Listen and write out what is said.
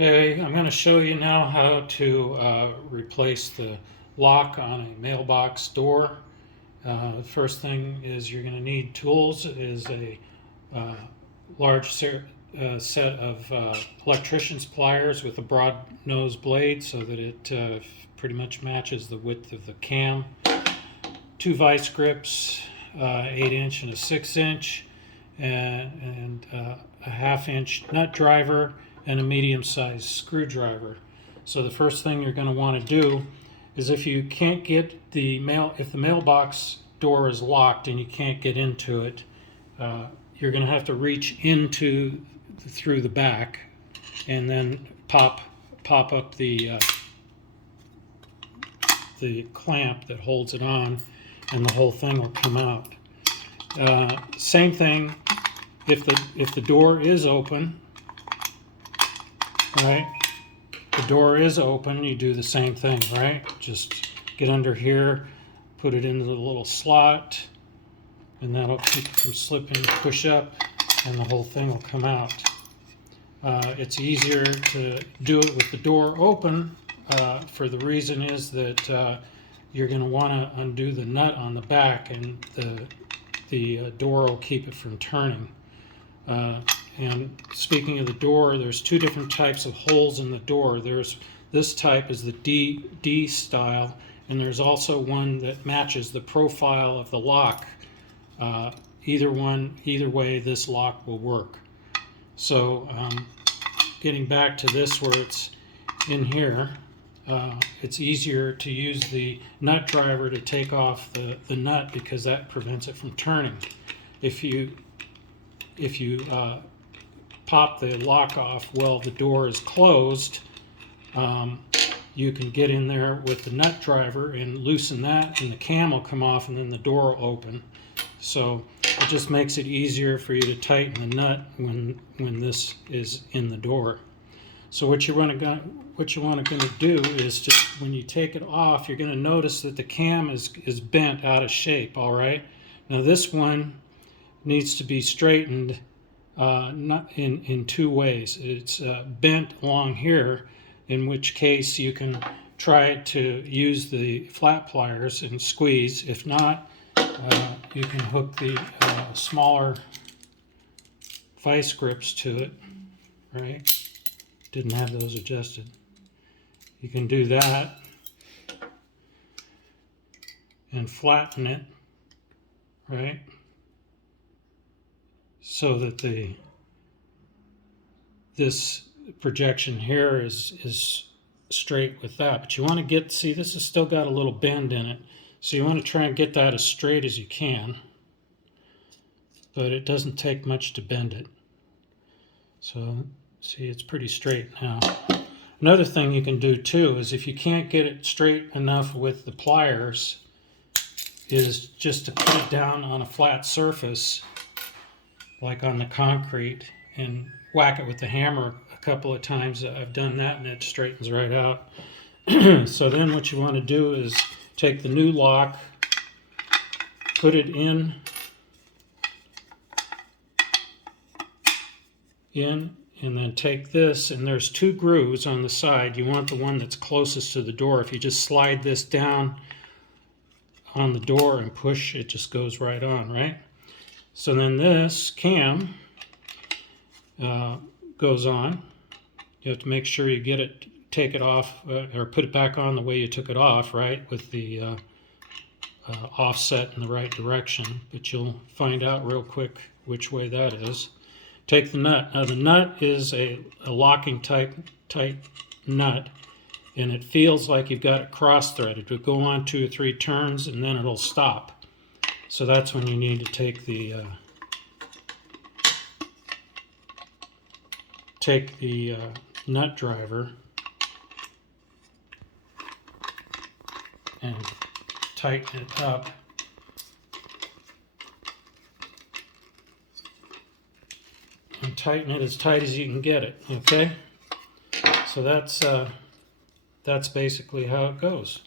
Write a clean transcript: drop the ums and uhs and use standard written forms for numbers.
Okay, I'm going to show you now how to replace the lock on a mailbox door. The first thing is you're going to need tools. Is a large set of electrician's pliers with a broad nose blade so that it pretty much matches the width of the cam. 2 vice grips, 8-inch and a 6-inch, and a 1/2-inch nut driver and a medium-sized screwdriver. So the first thing you're going to want to do is, if you can't get if the mailbox door is locked and you can't get into it, you're going to have to reach through the back and then pop up the clamp that holds it on, and the whole thing will come out. Same thing if the door is open. Right, the door is open, you do the same thing, right? Just get under here, put it into the little slot, and that'll keep it from slipping. Push up, and the whole thing will come out. It's easier to do it with the door open, for the reason is that you're going to want to undo the nut on the back, and the door will keep it from turning. And speaking of the door, there's 2 different types of holes in the door. There's this type is the D style, and there's also one that matches the profile of the lock. Either way, this lock will work. So getting back to this, where it's in here, it's easier to use the nut driver to take off the nut, because that prevents it from turning. If you pop the lock off while the door is closed, you can get in there with the nut driver and loosen that, and the cam will come off, and then the door will open. So it just makes it easier for you to tighten the nut when this is in the door. So what you want to do is, just when you take it off, you're going to notice that the cam is bent out of shape. All right, now this one needs to be straightened not in 2 ways. It's bent along here, in which case you can try to use the flat pliers and squeeze. If not, you can hook the smaller vice grips to it. Right? Didn't have those adjusted. You can do that and flatten it, right? So that this projection here is straight with that. But you want to see, this has still got a little bend in it, so you want to try and get that as straight as you can, but it doesn't take much to bend it. So see, it's pretty straight now. Another thing you can do too is, if you can't get it straight enough with the pliers, is just to put it down on a flat surface, like on the concrete, and whack it with the hammer a couple of times. I've done that, and it straightens right out. So then what you want to do is take the new lock, put it in, and then take this, and there's 2 grooves on the side. You want the one that's closest to the door. If you just slide this down on the door and push, it just goes right on, right? So then this cam goes on. You have to make sure you take it off, or put it back on the way you took it off, right, with the offset in the right direction. But you'll find out real quick which way that is. Take the nut. Now the nut is a locking tight nut, and it feels like you've got it cross-threaded. It'll go on 2 or 3 turns, and then it'll stop. So that's when you need to take the nut driver and tighten it up. And tighten it as tight as you can get it. Okay, so that's basically how it goes.